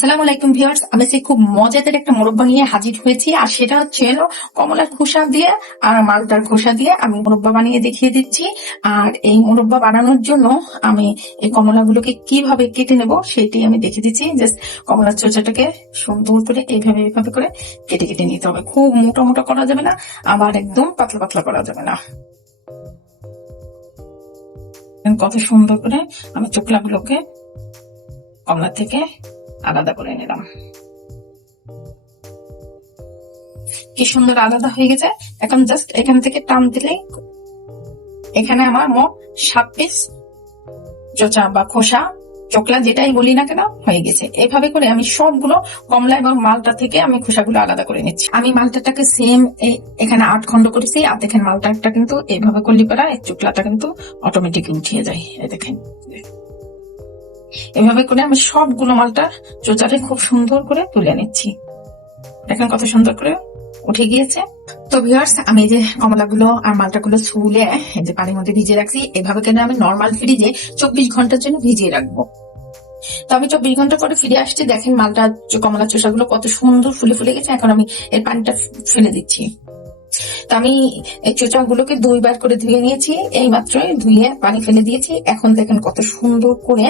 আসসালামু আলাইকুম ভিউয়ার্স, আমি সেই খুব মজাদার একটা মোরব্বা নিয়ে হাজির হয়েছি। আর সেটা হচ্ছে কমলার খোসা দিয়ে আর মালটার খোসা দিয়ে আমি মোরব্বা বানিয়ে দেখিয়ে দিচ্ছি। আর এই মোরব্বা বানানোর জন্য আমি এই কমলাগুলোকে কিভাবে কেটে নেব সেটি আমি দেখে দিচ্ছি। জাস্ট কমলার চোচাটাকে সুন্দর করে এইভাবে এইভাবে করে কেটে কেটে নিতে হবে। খুব মোটা মোটা করা যাবে না, আবার একদম পাতলা পাতলা করা যাবে না। কত সুন্দর করে আমি চোখলাগুলোকে কমলা থেকে আলাদা করে নিলাম। কি সুন্দর আলাদা হয়ে গেছে। এখন জাস্ট এখান থেকে টান দিলেই এখানে আমার মোট 7 পিস চোচা বা খোসা চোকলা যেটাই বলি না কেন হয়ে গেছে। এভাবে করে আমি সবগুলো কমলা এবং মালটা থেকে আমি খোসাগুলো আলাদা করে নিচ্ছি। আমি মালটাটাকে সেম এখানে 8 খন্ড করেছি। আর দেখেন মালটাটা কিন্তু এইভাবে করলে পরে এই চোকলাটা কিন্তু অটোমেটিক উঠিয়ে যায়। এই দেখেন এভাবে করে আমি সবগুলো মালটা চোচারে খুব সুন্দর করে তুলে নিচ্ছি। দেখেন কত সুন্দর করে উঠে গিয়েছে। তো ভিউয়ার্স, আমি যে কমলাগুলো আর মালটাগুলো ছুলে এই যে পানির মধ্যে ভিজিয়ে রাখছি, এভাবে করে আমি নর্মাল ফ্রিজে 24 ঘন্টার জন্য ভিজিয়ে রাখবো। তো আমি 24 ঘন্টা পরে ফিরে আসছি। দেখেন মালটা কমলা চোষাগুলো কত সুন্দর ফুলে ফুলে গেছে। এখন আমি এর পানিটা ফেলে দিচ্ছি। তো আমি এই চোচাগুলোকে 2 বার করে ধুয়ে নিয়েছি, এই মাত্রই ধুয়ে পানি ফেলে দিয়েছি। এখন দেখেন কত সুন্দর করে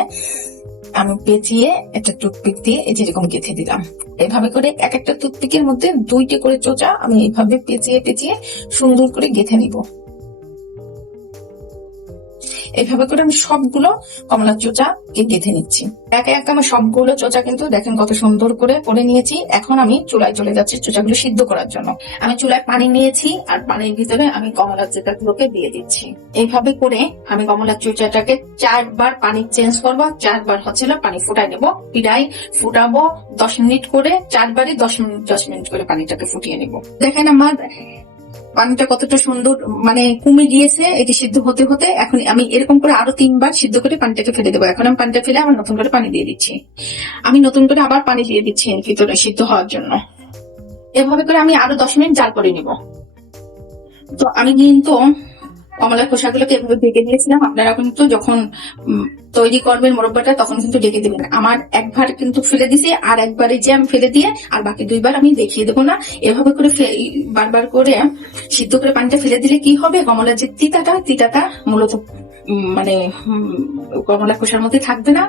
আমি পেঁচিয়ে একটা টুথপিক দিয়ে এই যেরকম গেঁথে দিলাম। এভাবে করে এক একটা টুথপিকের মধ্যে 2টে করে চোচা আমি এইভাবে পেঁচিয়ে পেঁচিয়ে সুন্দর করে গেঁথে নিব। এইভাবে করে আমি সবগুলো কমলার চোচাকে গেঁথে নিচ্ছি। একে একে আমার সবগুলো চোচা কিন্তু দেখেন কত সুন্দর করে করে নিয়েছি। এখন আমি চুলায় চলে যাচ্ছি চোচাগুলো সিদ্ধ করার জন্য। আমি চুলায় পানি নিয়েছি আর পানির ভিতরে আমি কমলার চোচাগুলোকে দিয়ে দিচ্ছি। এইভাবে করে আমি কমলার চোচাটাকে 4 বার পানি চেঞ্জ করবো। 4 বার হচ্ছে না পানি ফুটাই নেবো। পিড়াই ফুটাবো 10 মিনিট করে, 4 বারই 10 মিনিট করে পানিটাকে ফুটিয়ে নেবো। দেখেন আমার পানিটা কতটা সুন্দর মানে কমে গিয়েছে এটি সিদ্ধ হতে হতে। এখন আমি এরকম করে আরো 3 বার সিদ্ধ করে পানিটাকে ফেলে দেবো। এখন আমি পানিটা ফেলে আবার নতুন করে পানি দিয়ে দিচ্ছি। আমি নতুন করে আবার পানি দিয়ে দিচ্ছি এর ভিতরে সিদ্ধ হওয়ার জন্য। এভাবে করে আমি আরো 10 মিনিট জাল করে নিব। তো আমি কিন্তু কমলার খোসাগুলোকে এভাবে ঢেকে দিয়েছিলাম। আপনারা কিন্তু যখন তৈরি করবেন মোরব্বাটা তখন কিন্তু ঢেকে দিবেন। আমার একবার কিন্তু ফেলে দিছি, আর একবারে যে আমি ফেলে দিয়ে আর বাকি 2 বার আমি দেখিয়ে দেবো না। এভাবে করে বারবার করে সিদ্ধ করে পানিটা ফেলে দিলে কি হবে, কমলার যে তিতাটা মূলত মানে কমলা খোসার মধ্যে থাকবে না,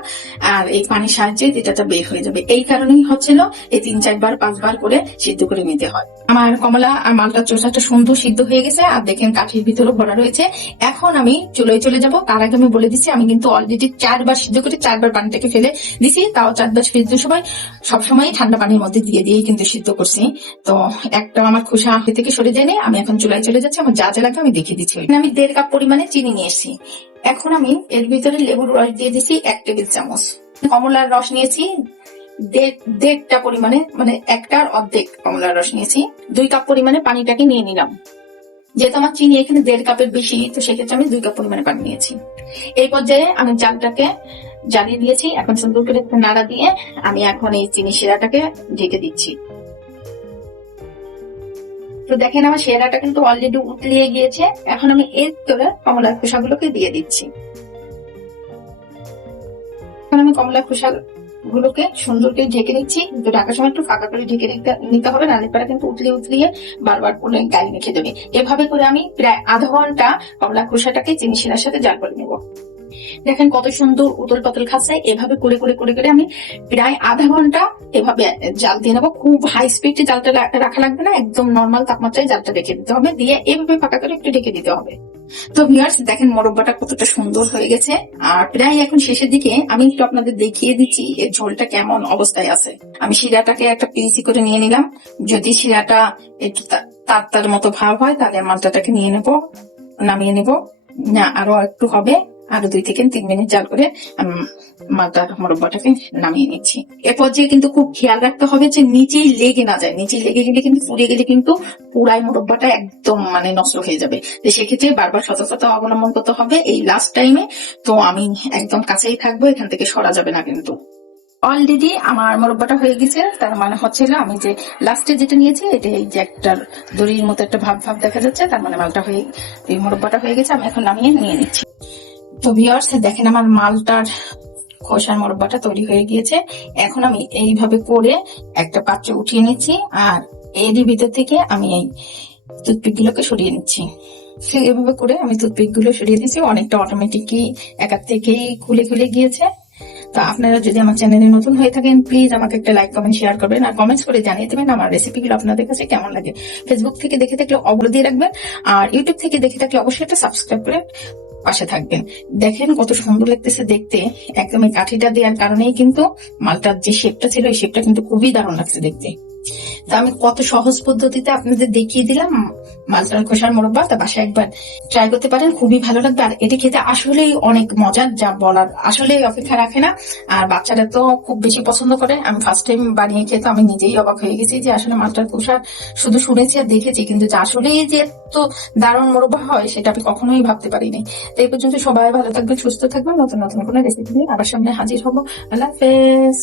আর এই পানির সাহায্যে তিতাটা বের হয়ে যাবে। এই কারণেই হচ্ছিল এই 3-4 বার 5 বার করে সিদ্ধ করে নিতে হয়। আমার কমলা আর মালটার চোষাটা সুন্দর সিদ্ধ হয়ে গেছে। আর দেখেন কাঠির ভিতরে ভরা রয়েছে। এখন আমি চুলোয় চলে যাব। তার আগে আমি বলে দিচ্ছি আমি কিন্তু অলরেডি 4 বার সিদ্ধ করে 4 বার পানিটাকে ফেলে দিছি। তাও 4 বার সিদ্ধ সবসময় ঠান্ডা পানির মধ্যে দিয়েই কিন্তু সিদ্ধ করছি। তো একটা আমার খোসা থেকে সরে যায়নি। আমি এখন চুলায় চলে যাচ্ছি। আমার যা যা লাগে আমি দেখিয়ে দিচ্ছি। আমি 1.5 কাপ পরিমাণে চিনি নিয়ে এসেছি। এখন আমি এর ভিতরে লেবুর রস দিয়ে দিচ্ছি 1 টেবিল চামচ। কমলার রস নিয়েছি 1.5টা পরিমাণে, মানে 1টার অর্ধেক কমলার রস নিয়েছি। 2 কাপ পরিমাণে পানিটাকে নিয়ে নিলাম। যেহেতু আমার চিনি এখানে 1.5 কাপের বেশি, তো সেক্ষেত্রে আমি 2 কাপ পরিমাণে পানি নিয়েছি। এই পর্যায়ে আমি জালটাকে জ্বালিয়ে দিয়েছি। এখন সুন্দর করে নাড়া দিয়ে আমি এখন এই চিনি শিরাটাকে ঢেকে দিচ্ছি। তো দেখেন আমার শিরাটা কিন্তু অলরেডি উতলিয়ে গিয়েছে। এখন আমি এর ভিতরে কমলার খোসাগুলোকে দিয়ে দিচ্ছি। এখন আমি কমলার খোসাগুলোকে সুন্দর করে ঢেকে নিচ্ছি। কিন্তু ঢাকার সময় একটু ফাঁকা করে ঢেকে নিতে হবে, নাহলে পরে কিন্তু উতলিয়ে বারবার করে গায়ে মেখে দেবে। এভাবে করে আমি প্রায় আধা ঘন্টা কমলা খোসাটাকে চিনি শিরার সাথে জাল করে নেবো। দেখেন কত সুন্দর উতল পাতল খাচ্ছে। এভাবে করে করে করে করে আমি প্রায় আধা ঘন্টা এভাবে জাল দিয়ে নেবো। খুব হাই স্পিডে জালটা রাখা লাগবে না, একদম নর্মাল তাপমাত্রায় জালটা রেখে দিতে হবে। দিয়ে এভাবে ফাঁকা করে একটু ঢেকে দিতে হবে। তো ভিউয়ার্স দেখেন মোরব্বাটা কতটা সুন্দর হয়ে গেছে। আর প্রায় এখন শেষের দিকে আমি একটু আপনাদের দেখিয়ে দিচ্ছি এর ঝোলটা কেমন অবস্থায় আছে। আমি শিরাটাকে একটা পিসি করে নিয়ে নিলাম। যদি শিরাটা একটু তার মতো ভাব হয় তাহলে মালটাটাকে নামিয়ে নেব। না আরো একটু হবে, আরো 2 থেকে 3 মিনিট জাল করে মালটার মোরব্বাটাকে নামিয়ে নিচ্ছি। এ পর্যায়ে কিন্তু খুব খেয়াল রাখতে হবে যে নিচেই লেগে না যায়। নিচে লেগে গেলে কিন্তু পুড়ে গেলে কিন্তু পুরাই মোরব্বাটা একদম মানে নষ্ট হয়ে যাবে। তো সেক্ষেত্রে বারবার সতর্কতা অবলম্বন করতে হবে এই লাস্ট টাইমে। তো আমি একদম কাছেই থাকবো, এখান থেকে সরা যাবে না কিন্তু। অলরেডি আমার মোরব্বাটা হয়ে গেছে। তার মানে হচ্ছে আমি যে লাস্টে যেটা নিয়েছি এটা এই যে একটা দড়ির মতো একটা ভাব দেখা যাচ্ছে, তার মানে মালটা মোরব্বাটা হয়ে গেছে। আমি এখন নামিয়ে নিয়ে নিচ্ছি। তো ভিউয়ার্স দেখেন আমার মালটার খোসার মোরব্বাটা তৈরি হয়ে গিয়েছে। এখন আমি এইভাবে করে একটা পাত্রে উঠিয়ে নিচ্ছি, আর এরই ভিতর থেকে আমি এই টুথপিক গুলোকে সরিয়ে নিচ্ছি। এভাবে করে আমি টুথপিক গুলো সরিয়ে দিচ্ছি, অনেকটা অটোমেটিকই একা থেকেই খুলে খুলে গিয়েছে। তো আপনারা যদি আমার চ্যানেলে নতুন হয়ে থাকেন, প্লিজ আমাকে একটা লাইক, কমেন্ট, শেয়ার করবেন, আর কমেন্টস করে জানিয়ে দেবেন আমার রেসিপিগুলো আপনাদের কাছে কেমন লাগে। ফেসবুক থেকে দেখে থাকলে অবশ্যই দিয়ে রাখবেন, আর ইউটিউব থেকে দেখে থাকলে অবশ্যই একটা সাবস্ক্রাইব করে পাশে থাকবেন। দেখেন কত সুন্দর লাগতেছে দেখতে, একদম এই কাঠিটা দেওয়ার কারণেই কিন্তু মালটার যে শেপটা ছিল, এই শেপটা কিন্তু খুবই দারুণ লাগছে দেখতে। তা আমি কত সহজ পদ্ধতিতে আপনাদের দেখিয়ে দিলাম মালটার খোসার মোরব্বা। তা বাসায় একবার ট্রাই করতে পারেন, খুবই ভালো লাগবে। আর এটি খেতে আসলেই অনেক মজার, যা বলার আসলেই অপেক্ষা রাখে না। আর বাচ্চারা তো খুব বেশি পছন্দ করে। আমি ফার্স্ট টাইম বানিয়ে খেতে আমি নিজেই অবাক হয়ে গেছি যে আসলে মালটার খোসা শুধু শুনেছি আর দেখেছি, কিন্তু যে আসলেই যে এত দারুণ মোরব্বা হয় সেটা আমি কখনোই ভাবতে পারিনি। তো এই পর্যন্ত সবাই ভালো থাকবেন, সুস্থ থাকবেন, নতুন নতুন কোনো রেসিপি নিয়ে আবার সামনে হাজির হবো। আল্লাহ হাফেজ।